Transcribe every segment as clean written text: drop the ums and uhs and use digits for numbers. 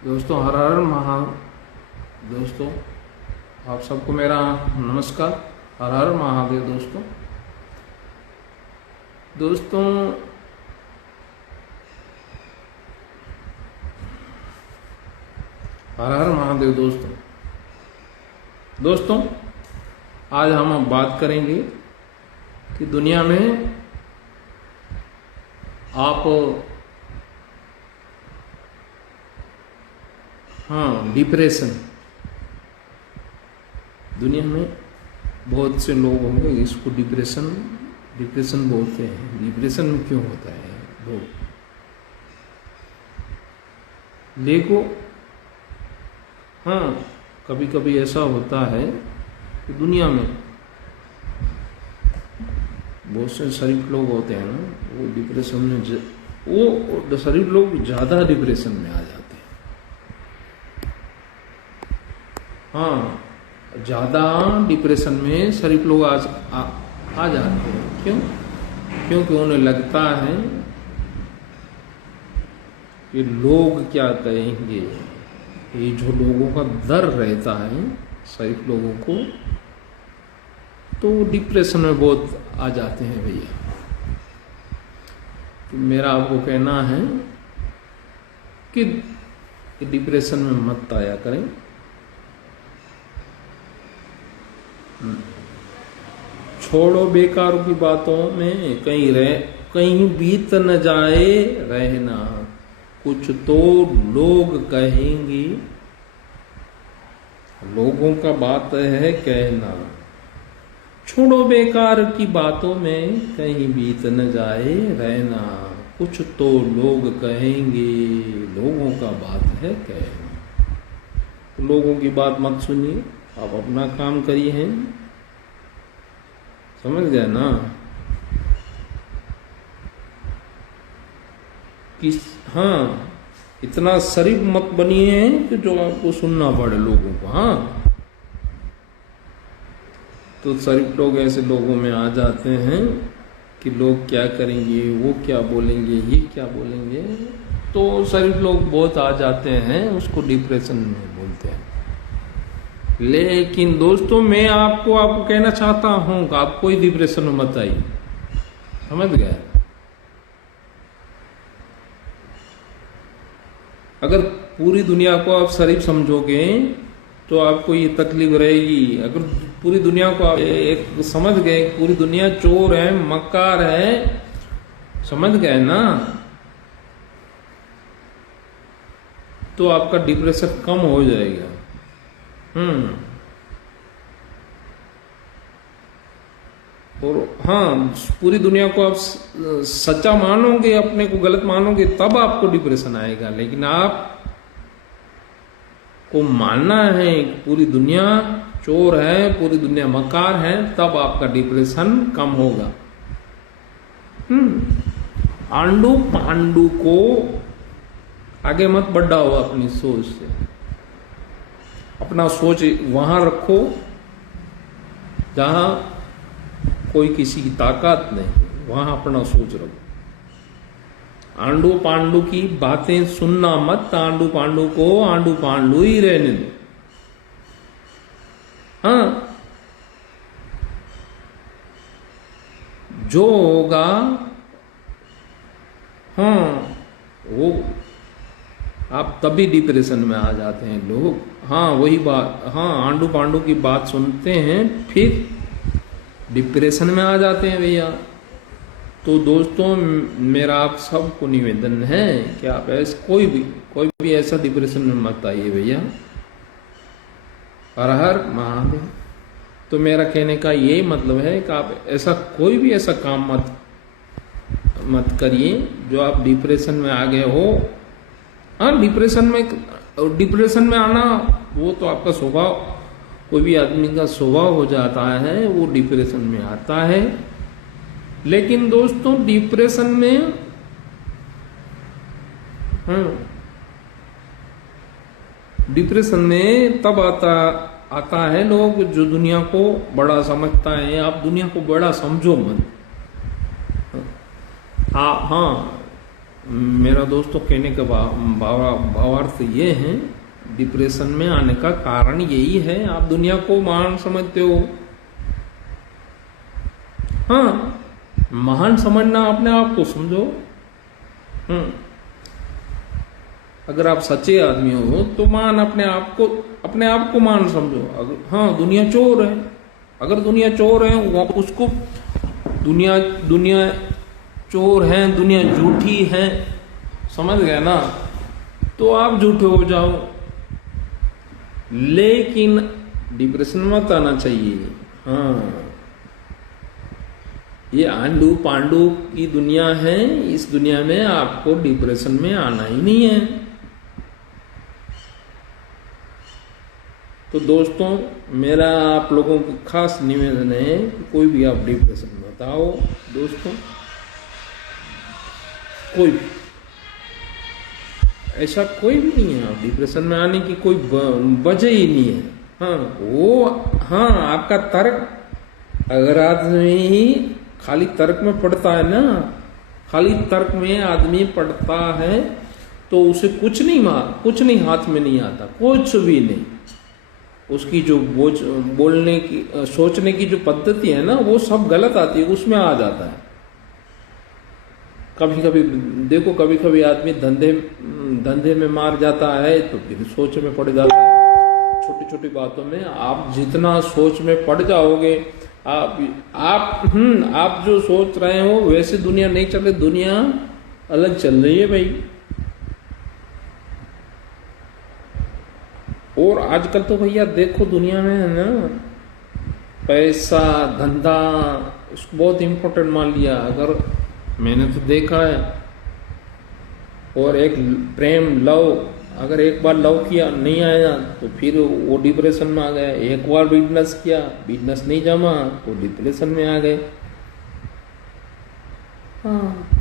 दोस्तों, हर हर महा दोस्तों, आप सबको मेरा नमस्कार। हर हर महादेव दोस्तों। दोस्तों, हर हर महादेव दोस्तों। दोस्तों, आज हम बात करेंगे कि दुनिया में आप डिप्रेशन, दुनिया में बहुत से लोग होंगे इसको डिप्रेशन बोलते हैं। डिप्रेशन में क्यों होता है लोग? देखो, कभी कभी ऐसा होता है कि दुनिया में बहुत से शरीफ लोग होते हैं ना, वो डिप्रेशन में वो शरीफ लोग ज़्यादा डिप्रेशन में आ जाते हैं। ज़्यादा डिप्रेशन में शरीफ लोग आ जाते हैं। क्यों? क्योंकि उन्हें लगता है कि लोग क्या कहेंगे। ये जो लोगों का डर रहता है शरीफ लोगों को, तो डिप्रेशन में बहुत आ जाते हैं भैया। तो मेरा आपको कहना है कि डिप्रेशन में मत आया करें। छोड़ो बेकार की बातों में, कहीं बीत न जाए रहना, कुछ तो लोग कहेंगे। लोगों का बात है कहना। छोड़ो बेकार की बातों में, कहीं बीत न जाए रहना, कुछ तो लोग कहेंगे। लोगों का बात है कहना। तो लोगों की बात मत सुनिए, आप अपना काम करिए हैं। समझ गए ना? कि इतना शरीफ मत बनिए कि जो आपको सुनना पड़े लोगों को। तो शरीफ लोग ऐसे लोगों में आ जाते हैं कि लोग क्या करेंगे, वो क्या बोलेंगे, ये क्या बोलेंगे। तो शरीफ लोग बहुत आ जाते हैं, उसको डिप्रेशन में बोलते हैं। लेकिन दोस्तों, मैं आपको कहना चाहता हूं कि आप कोई डिप्रेशन में मत आइए। समझ गए? अगर पूरी दुनिया को आप शरीफ समझोगे तो आपको ये तकलीफ रहेगी। अगर पूरी दुनिया को आप एक समझ गए, पूरी दुनिया चोर है, मक्कार है, समझ गए ना, तो आपका डिप्रेशन कम हो जाएगा। और पूरी दुनिया को आप सच्चा मानोगे, अपने को गलत मानोगे, तब आपको डिप्रेशन आएगा। लेकिन आप को मानना है पूरी दुनिया चोर है, पूरी दुनिया मक्कार है, तब आपका डिप्रेशन कम होगा। आंडू पांडू को आगे मत बढ़ाओ अपनी सोच से। अपना सोच वहां रखो जहां कोई किसी की ताकत नहीं, वहां अपना सोच रखो। आंडू पांडू की बातें सुनना मत। आंडू पांडू को आंडू पांडू ही रहने दो। जो होगा वो आप तभी डिप्रेशन में आ जाते हैं लोग। वही बात। आंडू पांडू की बात सुनते हैं, फिर डिप्रेशन में आ जाते हैं भैया। तो दोस्तों, मेरा आप सबको निवेदन है कि आप कोई भी ऐसा डिप्रेशन में मत आइए भैया। हर हर महादेव। तो मेरा कहने का यही मतलब है कि आप कोई भी ऐसा काम मत करिए जो आप डिप्रेशन में आ गए हो। डिप्रेशन में आना वो तो आपका स्वभाव, कोई भी आदमी का स्वभाव हो जाता है, वो डिप्रेशन में आता है। लेकिन दोस्तों, डिप्रेशन में तब आता है लोग जो दुनिया को बड़ा समझता है। आप दुनिया को बड़ा समझो मत। मेरा दोस्तों कहने का भावार्थ ये है, डिप्रेशन में आने का कारण यही है, आप दुनिया को महान समझते हो। हाँ, महान समझना अपने आप को समझो। अगर आप सच्चे आदमी हो तो महान अपने आप को महान समझो। अगर हाँ दुनिया चोर है, अगर दुनिया चोर है उसको दुनिया चोर है, दुनिया झूठी है, समझ गए ना, तो आप झूठे हो जाओ। लेकिन डिप्रेशन मत आना चाहिए। हाँ, ये आंडू पांडू की दुनिया है, इस दुनिया में आपको डिप्रेशन में आना ही नहीं है। तो दोस्तों, मेरा आप लोगों को खास निवेदन है कि कोई भी आप डिप्रेशन में मत आओ दोस्तों। कोई ऐसा कोई भी नहीं है, आप डिप्रेशन में आने की कोई वजह ही नहीं है। हाँ, आपका तर्क, अगर आदमी खाली तर्क में पड़ता है ना, खाली तर्क में आदमी पड़ता है तो उसे कुछ नहीं हाथ में नहीं आता, कुछ भी नहीं। उसकी जो बोलने की, सोचने की जो पद्धति है ना, वो सब गलत आती है, उसमें आ जाता है। कभी कभी देखो, कभी कभी आदमी धंधे में मार जाता है तो फिर सोच में पड़ जाता है। छोटी छोटी बातों में आप जितना सोच में पड़ जाओगे, आप जो सोच रहे हो वैसे दुनिया नहीं चल रही, दुनिया अलग चल रही है भाई। और आजकल तो भैया देखो दुनिया में है ना, पैसा धंधा इसको बहुत इंपॉर्टेंट मान लिया। अगर मैंने तो देखा है, और एक प्रेम लव, अगर एक बार लव किया नहीं आया तो फिर वो डिप्रेशन में आ गया। एक बार बिजनेस किया, बिजनेस नहीं जमा तो डिप्रेशन में आ गए।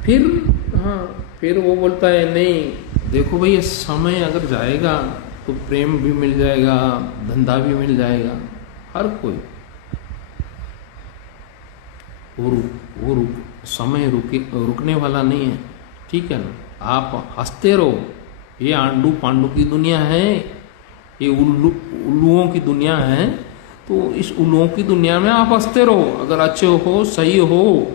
फिर वो बोलता है नहीं देखो भैया, समय अगर जाएगा तो प्रेम भी मिल जाएगा, धंधा भी मिल जाएगा, हर कोई। वो समय रुकने वाला नहीं है, ठीक है ना। आप हंसते रहो, ये आंडू पांडू की दुनिया है, ये उल्लुओं की दुनिया है। तो इस उल्लुओं की दुनिया में आप हंसते रहो। अगर अच्छे हो, सही हो,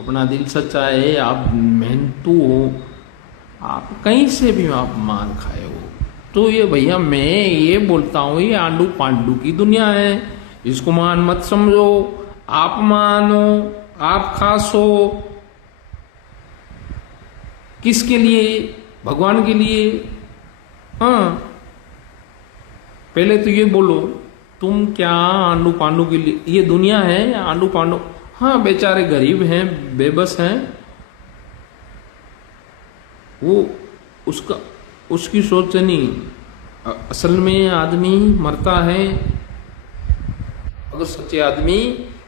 अपना दिल सच्चा है, आप मेहनतू हो, आप कहीं से भी आप मार खाए हो, तो ये भैया मैं ये बोलता हूँ, ये आंडू पांडू की दुनिया है, इसको मान मत समझो। आप मानो, आप खास हो, किसके लिए? भगवान के लिए। हाँ, पहले तो ये बोलो, तुम क्या आंडू पांडू के लिए? ये दुनिया है आंडू पांडू। हाँ, बेचारे गरीब हैं, बेबस हैं, वो उसकी सोच नहीं। असल में आदमी मरता है, अगर सच्चे आदमी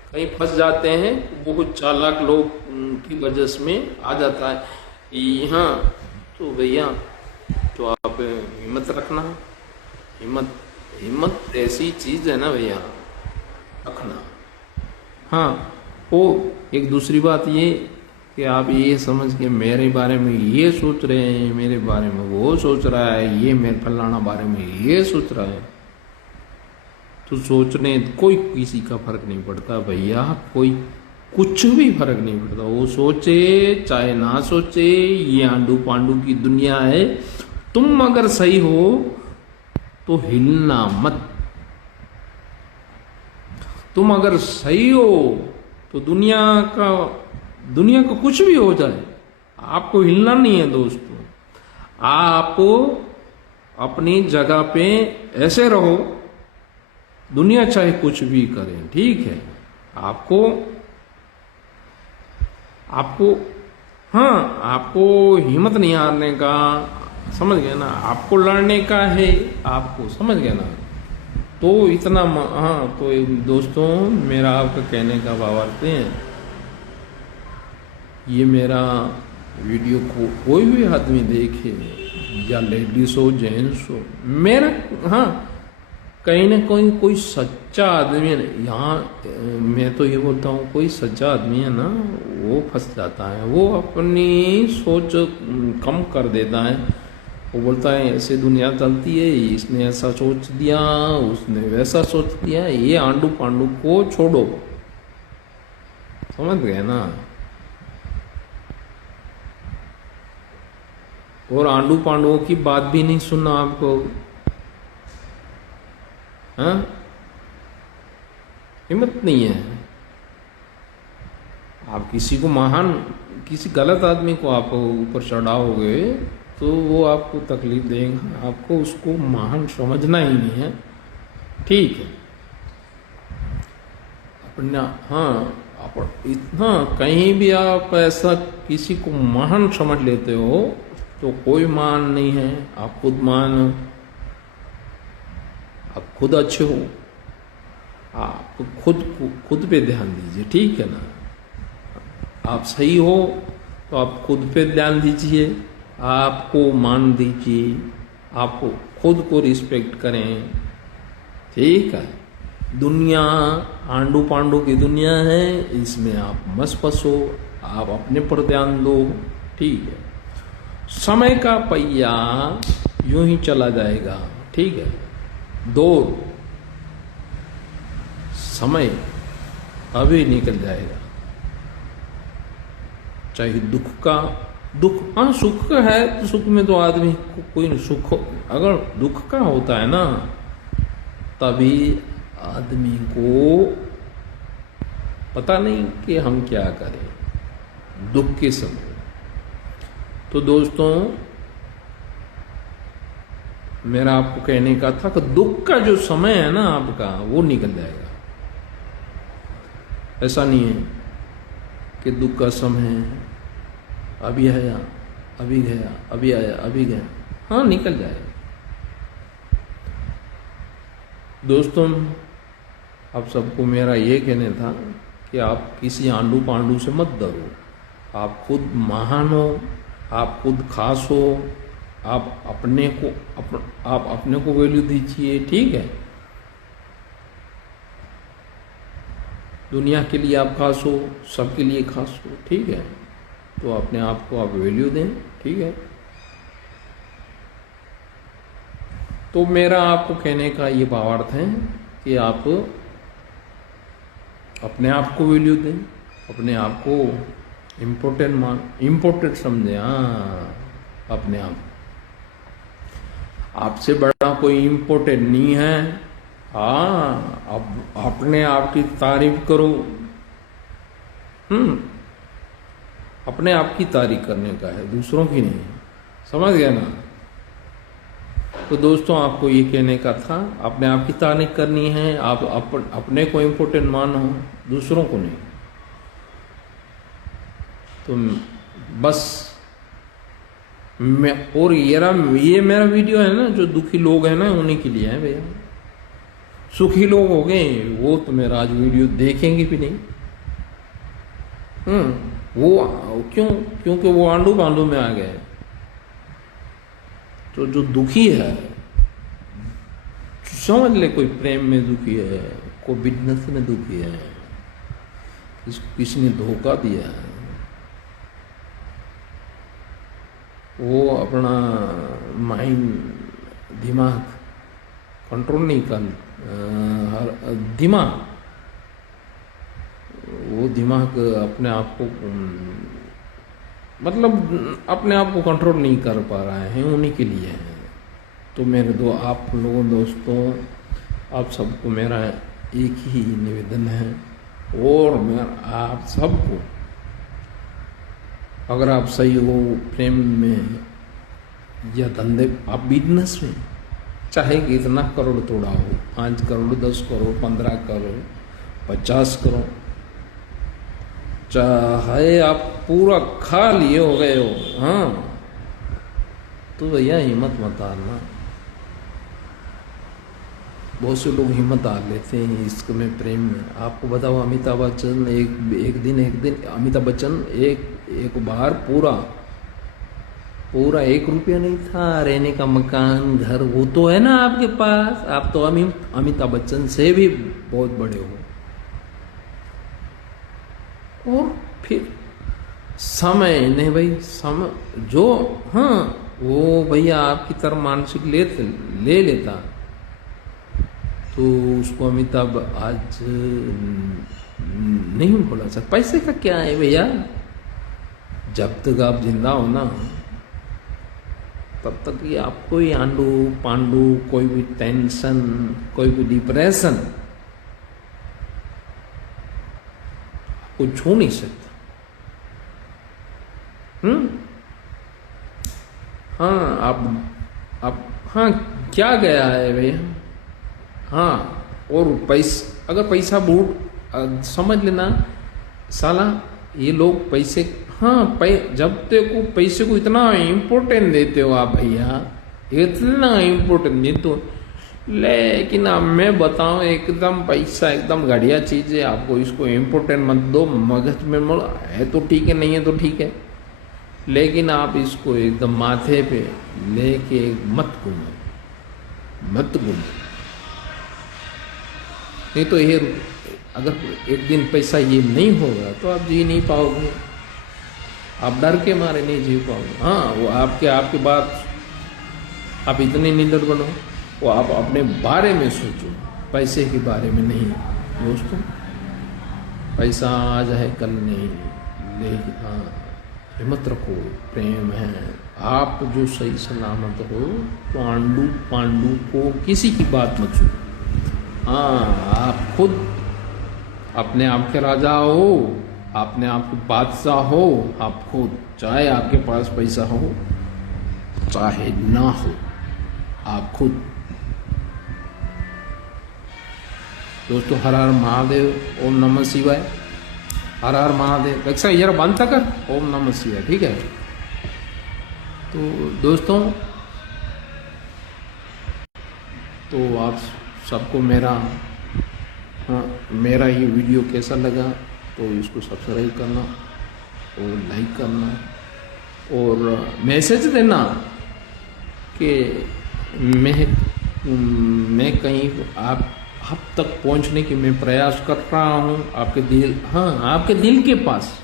कहीं फंस जाते हैं, बहुत चालाक लोग की वजह में आ जाता है यहाँ। तो भैया तो आप हिम्मत रखना, हिम्मत ऐसी चीज है ना भैया, रखना। हाँ, वो एक दूसरी बात ये कि आप ये समझ के मेरे बारे में ये सोच रहे हैं, मेरे बारे में वो सोच रहा है, ये मेरे फलाना बारे में ये सोच रहा है, तो सोचने कोई किसी का फर्क नहीं पड़ता भैया, कोई कुछ भी फर्क नहीं पड़ता। वो सोचे चाहे ना सोचे, ये आंडू पांडू की दुनिया है। तुम अगर सही हो तो हिलना मत, तुम अगर सही हो तो दुनिया का कुछ भी हो जाए, आपको हिलना नहीं है दोस्तों। आप अपनी जगह पे ऐसे रहो, दुनिया चाहे कुछ भी करे, ठीक है। आपको हिम्मत नहीं हारने का, समझ गए ना, आपको लड़ने का है, आपको समझ गए ना। तो इतना तो दोस्तों, मेरा आपका कहने का भावार्थ है, ये मेरा वीडियो को कोई भी आदमी देखे, या लेडीज हो जेंट्स हो, मेरा कहीं ना कहीं कोई सच्चा आदमी है यहाँ। मैं तो ये बोलता हूँ, कोई सच्चा आदमी है ना, वो फंस जाता है, वो अपनी सोच कम कर देता है। वो बोलता है ऐसे दुनिया चलती है, इसने ऐसा सोच दिया, उसने वैसा सोच दिया। ये आंडू पांडू को छोड़ो, समझ गए ना। और आंडू पांडुओं की बात भी नहीं सुनना आपको, हाँ, हिम्मत नहीं है। आप किसी को महान, किसी गलत आदमी को आप ऊपर चढ़ाओगे तो वो आपको तकलीफ देगा, आपको उसको महान समझना ही नहीं है, ठीक है। अपना, हाँ, इतना कहीं भी आप ऐसा किसी को महान समझ लेते हो तो कोई मान नहीं है। आप खुद मान, आप खुद अच्छे हो, आप खुद पे ध्यान दीजिए, ठीक है ना। आप सही हो तो आप खुद पे ध्यान दीजिए, आपको मान दीजिए, आपको खुद को रिस्पेक्ट करें, ठीक है। दुनिया आंडू पांडू की दुनिया है, इसमें आप मत फंसो, आप अपने पर ध्यान दो, ठीक है। समय का पहिया यूं ही चला जाएगा, ठीक है। दौर, समय अभी निकल जाएगा। चाहे दुख का, दुख, हाँ, सुख का है तो सुख में तो आदमी को कोई नहीं, सुख अगर दुख का होता है ना तभी आदमी को पता नहीं कि हम क्या करें दुख के समय। तो दोस्तों, मेरा आपको कहने का था कि दुख का जो समय है ना आपका, वो निकल जाएगा। ऐसा नहीं है कि दुख का समय है, अभी आया अभी गया, अभी आया अभी गया, हाँ, निकल जाएगा। दोस्तों, आप सबको मेरा ये कहना था कि आप किसी आंडू पांडू से मत डरो। आप खुद महान हो, आप खुद खास हो, आप अपने को वैल्यू दीजिए, ठीक है। दुनिया के लिए आप खास हो, सबके लिए खास हो, ठीक है। तो अपने आप को आप वैल्यू दें, ठीक है। तो मेरा आपको कहने का ये भावार्थ है कि आप अपने आप को वैल्यू दें, अपने आप को इम्पोर्टेंट समझे, हाँ, अपने आप। आपसे बड़ा कोई इम्पोर्टेंट नहीं है, हाँ। अब अपने आप की तारीफ करो, अपने आप की तारीफ करने का है, दूसरों की नहीं, समझ गया ना। तो दोस्तों, आपको ये कहने का था, अपने आप की तारीफ करनी है, आप अपने को इम्पोर्टेंट मानो, दूसरों को नहीं। तो बस और ये मेरा वीडियो है ना, जो दुखी लोग हैं ना उन्हीं के लिए है भैया। सुखी लोग हो गए वो तो मेरा आज वीडियो देखेंगे भी नहीं। वो क्यों? क्योंकि वो आंडू पांडू में आ गए। तो जो दुखी है, समझ ले, कोई प्रेम में दुखी है, कोई बिजनेस में दुखी है, किसी ने धोखा दिया है, वो अपना माइंड, दिमाग कंट्रोल नहीं कर, दिमाग, वो दिमाग अपने आप को, मतलब अपने आप को कंट्रोल नहीं कर पा रहे हैं, उन्हीं के लिए है। तो मेरे आप लोगों दोस्तों, आप सबको मेरा एक ही निवेदन है, और मैं आप सबको, अगर आप सही हो प्रेम में या धंधे, आप बिजनेस में, चाहे कितना करोड़ तोड़ा हो, 5 करोड़, 10 करोड़, 15 करोड़, 50 करोड़, चाहे आप पूरा खा लिए हो गए हो, हाँ, तो भैया हिम्मत मत हारना। बहुत से लोग हिम्मत हार लेते हैं इश्क में, प्रेम में। आपको बताओ, अमिताभ बच्चन एक दिन अमिताभ बच्चन एक बार पूरा 1 रुपया नहीं था, रहने का मकान, घर, वो तो है ना आपके पास। आप तो अमिताभ बच्चन से भी बहुत बड़े हो, और फिर समय नहीं भाई, समय जो, हाँ वो भैया आपकी तरफ मानसिक ले लेता तो उसको अमिताभ आज नहीं बोला सकता। पैसे का क्या है भैया, जब तक आप जिंदा हो ना तब तक ये आप कोई आंडू पांडू, कोई भी टेंशन, कोई भी डिप्रेशन को छू नहीं सकता। हाँ आप हाँ क्या गया है भैया, हाँ और अगर पैसा बूट समझ लेना साला, ये लोग पैसे, हाँ जब तक को पैसे को इतना इम्पोर्टेंट देते हो आप भैया, इतना इम्पोर्टेंट दे तो, लेकिन अब मैं बताऊं एकदम पैसा एकदम घटिया चीज है, आपको इसको इम्पोर्टेंट मत दो, मगज में है तो ठीक है, नहीं है तो ठीक है, लेकिन आप इसको एकदम माथे पे लेके मत घूमो। नहीं तो ये अगर एक दिन पैसा ये नहीं होगा तो आप जी नहीं पाओगे, आप डर के मारे नहीं जी पाओगे। हाँ वो आपके बात, आप इतने निडर बनो, वो आप अपने बारे में सोचो, पैसे के बारे में नहीं दोस्तों। पैसा आज है कल नहीं, लेकिन हाँ हिम्मत रखो, प्रेम है, आप जो सही सलामत हो तो आंडू पांडू को किसी की बात मत सुनो। हाँ आप खुद अपने आप के राजा हो, अपने आप के बादशाह हो, आप खुद, चाहे आपके पास पैसा हो चाहे ना हो, आप खुद। दोस्तों हर हर महादेव, ओम नमः शिवाय, हर हर महादेव। रक्षा यार बंद कर, ओम नमः शिवाय, ठीक है। तो दोस्तों तो आप सबको मेरा ये वीडियो कैसा लगा तो इसको सब्सक्राइब करना और लाइक करना और मैसेज देना कि मैं कहीं आप तक पहुंचने की मैं प्रयास कर रहा हूं, आपके दिल, हाँ आपके दिल के पास,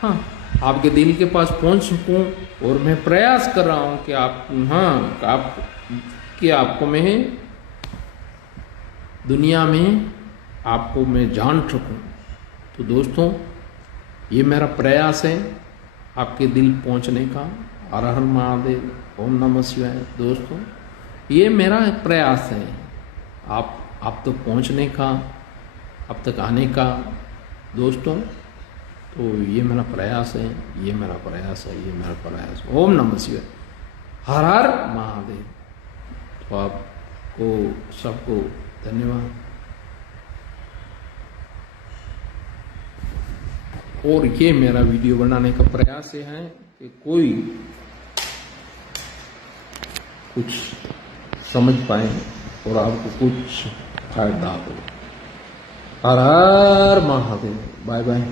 हाँ आपके दिल के पास पहुंच सकूं, और मैं प्रयास कर रहा हूं कि आपको मैं दुनिया में आपको मैं जान सकूं। तो दोस्तों ये मेरा प्रयास है आपके दिल पहुंचने का। हर हर महादेव, ओम नमः शिवाय। दोस्तों ये मेरा प्रयास है आप तक पहुंचने का, अब तक आने का दोस्तों। तो ये मेरा प्रयास है, ये मेरा प्रयास है, ये मेरा प्रयास। ओम नमः शिवाय, हर हर महादेव। तो आपको सबको धन्यवाद। और ये मेरा वीडियो बनाने का प्रयास ये है कि कोई कुछ समझ पाए और आपको कुछ फायदा हो। हर हर महादेव। Bye bye.